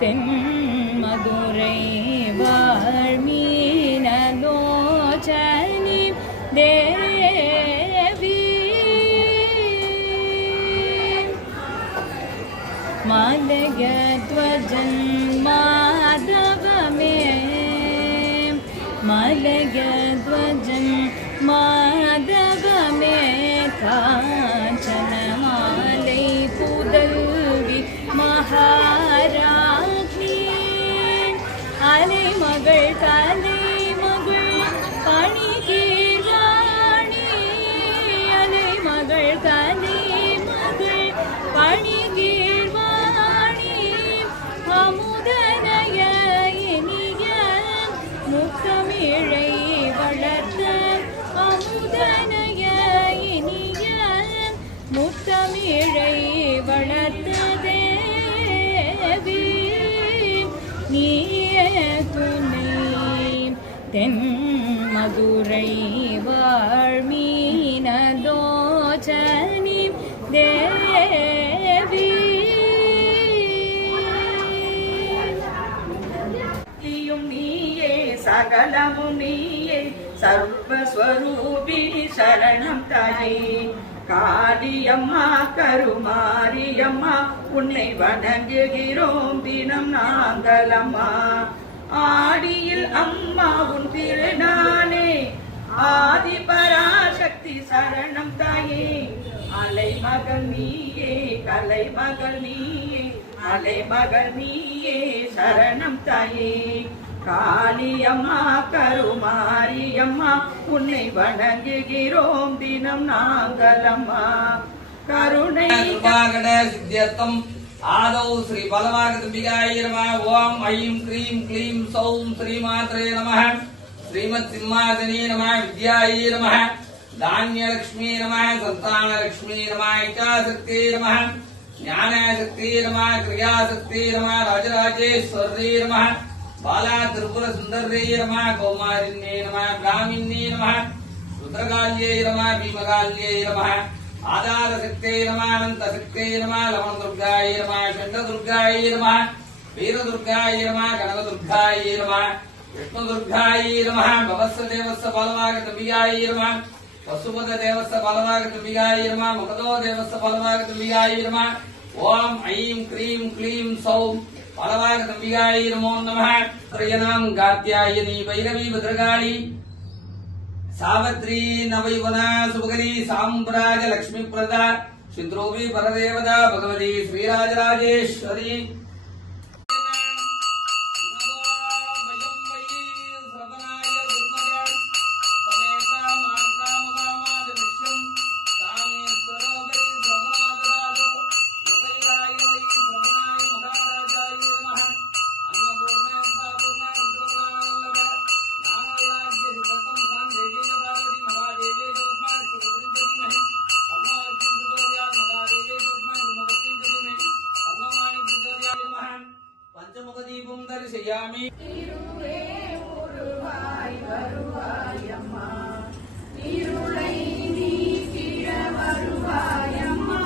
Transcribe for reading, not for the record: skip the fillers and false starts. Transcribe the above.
தென் மதுரை வாழ்மீனலோச்சனி தேவி மலயத்வஜன் மாதவமே மலயத்வஜன் மாதவமே காஞ்சன மாலை புதல்வி மகாராஜி அலை மகள் தலை மகள் பணிகீராணி அலை மகள் தலை மகள் பணிகீர்வாணி அமுதனய இனிய முத்தமிழை வளர்த்த அமுதனய இனிய முத்தமிழை வளர்த்த தேவி நீயே துணை தென் மதுரை வாழ்மீனலோச்சனி தேவி நீயே சகலமும் நீயே சர்வஸ்வரூபி சரணம் தாயே காளியம்மா கருமாரியம்மா உன்னை வணங்குகிறோம் தினம் நாங்களம்மா ஆடியில் அம்மா உன் திருநாளே ஆதி பராசக்தி சரணம் தாயே அலைமகள் நீயே கலைமகள் நீயே அலைமகள் நீயே சரணம் தாயே காளியம்மா கருமாரியம்மா உன்னை வணங்குகிறோம் தினம் நாங்களம்மா கருணை சித்தியர்த்தம் ஆதௌ ஸ்ரீ பலவாகதம்பிகாய நமः ஓம் ஐம் க்ரீம் க்ளீம் சௌம் ஸ்ரீமாத்ரே நமः ஸ்ரீமத் சிம்மாசனே நமः வித்யாயே நமः தான்யலக்ஷ்மீ நமः சந்தானலக்ஷ்மீ நமः இச்சாசக்தி நமः ஞானசக்தி நமः கிரியாசக்தி நமः ராஜராஜேஸ்வரி நமः बाला त्रिपुर सुंदर्ये नमः कौमारिण्ये नमः ब्राह्मण्ये नमः रुद्रकाल्ये नमः भीमकाल्ये नमः आधारशक्ते नमः अनन्तशक्ते नमः लवणदुर्गाय नमः षण्डदुर्गाय नमः वीरदुर्गाय नमः कनकदुर्गाय नमः विष्णुदुर्गाय नमः भवत्सदेवस्य बालवागतम्बिकाय नमः वसुपतदेवस्य बालवागतम्बिकाय नमः मकदो देवस्य बालवागतम्बिकाय नमः ओम ऐं क्रीं क्लीं सौं பலவாகதம்பிகாய நமோ நமः பிரயனாம் காத்யாயனி வைரவி பத்ரகாளி சாவத்ரி நவைவனா சுபகரி சாம்ராஜ லக்ஷ்மி பிரதா சித்ரோபி பரதேவதா பகவதி ஸ்ரீராஜராஜேஸ்வரி पंचमुखदीपं दर्शयामि திருவே உருவாய் வருவாயம்மா இருளை நீக்கிட வருவாயம்மா